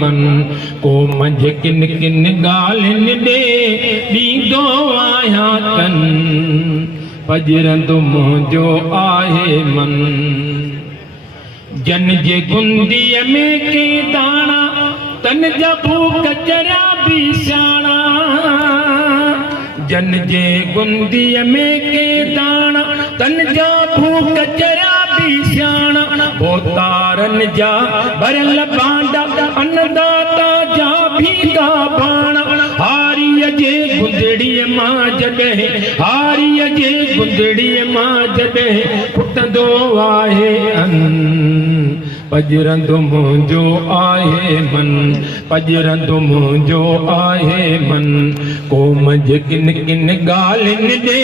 मन को मंझ किन किन गालिन दे दीदो आया कन पजरंदो मुझो आहे मन जन जे गुंदीअ में के दाना तन जा भूख चरा भी सियाणा जन जे गुंदीअ में के दाना तन जा भूख चरा भी सियाणा बोतारन जा भरल बांडा अन्नदाता जा भीगा बाणा हारीअ जे गुंदड़ीअ मां जॾहिं हारीअ जे गुंदड़ीअ मां जॾहिं फुटंदो आहे अन पजरंदो मुझो आहे मन पजरंदो मुझो आहे मन को मंझ किन किन गालिन दे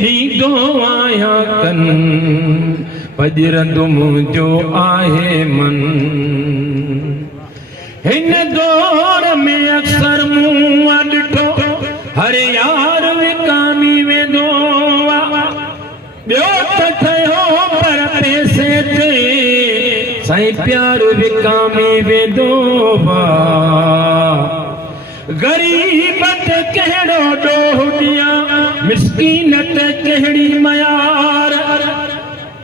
दीदो आया कन पजरंदो मुझो आहे मन हिन दौर में अक्सर मुंहुं ॾिठो हर यार विकामी वेंदो ॿियो त ठहियो पर पैसे ते साईं प्यार विकामी वेंदो गरीब ते कहिड़ो ॾोह ॾियां मिसकीन ते कहिड़ी मयार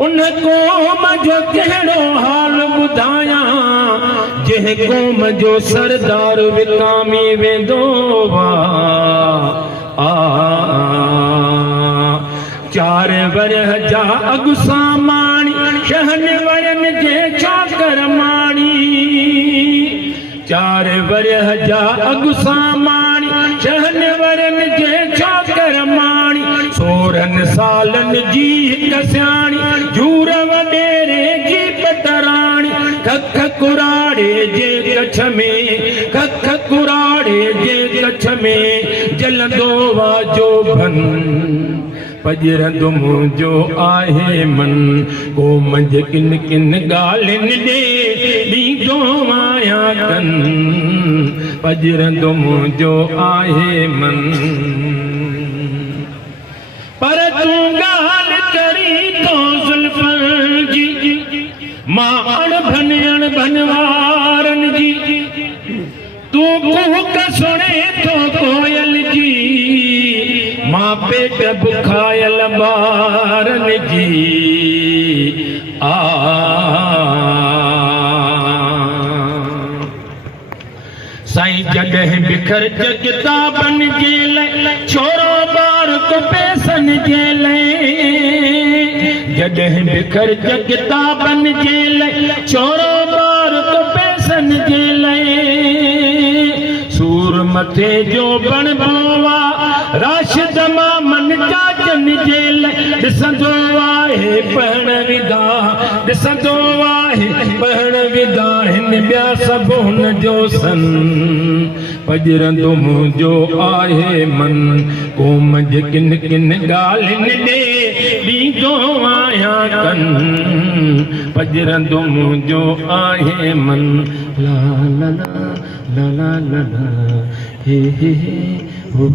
उन क़ौम जो कहिड़ो हाल ॿुधायां जंहिं क़ौम जो सरदार विकामी वेंदो चार वरह जा अॻु सामाणी शहन वरन जे चाकर माणी चार वरह जा अॻु सामाणी शहन वरन जे चाकर माणी 16 सालनि जी हिक सियाणी झूर वॾेरे जी पतराणी कख कुराड़े जे कच्छ में कख कुराड़े जे कच्छ में जलंदो वाजो भन पजरंदो मुझो आहे मन को मंझ किन किन गालिन दे दीदो आया कन पजरंदो मुझो आहे मन पर तू गाल करी तो जुल्फन जी मां अण भन वारन जी तू कूक सुने तो कोयल जी मां पेट बुखायल ॿारन जी साईं जॾहिं बिखर किताबन जे लाइ छोरो ॿार को पैसन जे लाइ जॾहिं बिखर किताबन जे लाइ छोरो ॿार को पैसन जे लाइ सूर मथे जो बणबो राशिद मां मन चाचन जे लाइ ॾिसंदो आहे पहण विदा ॾिसंदो आहे पहण विदा हिन ॿिया सभु हुन जो सन पजरंदो मुझो आहे मन को मंझ किन किन गालिन दे दीदो आया कन पजरंदो मुझो आहे मन ला ला ला ला ला ला हे हो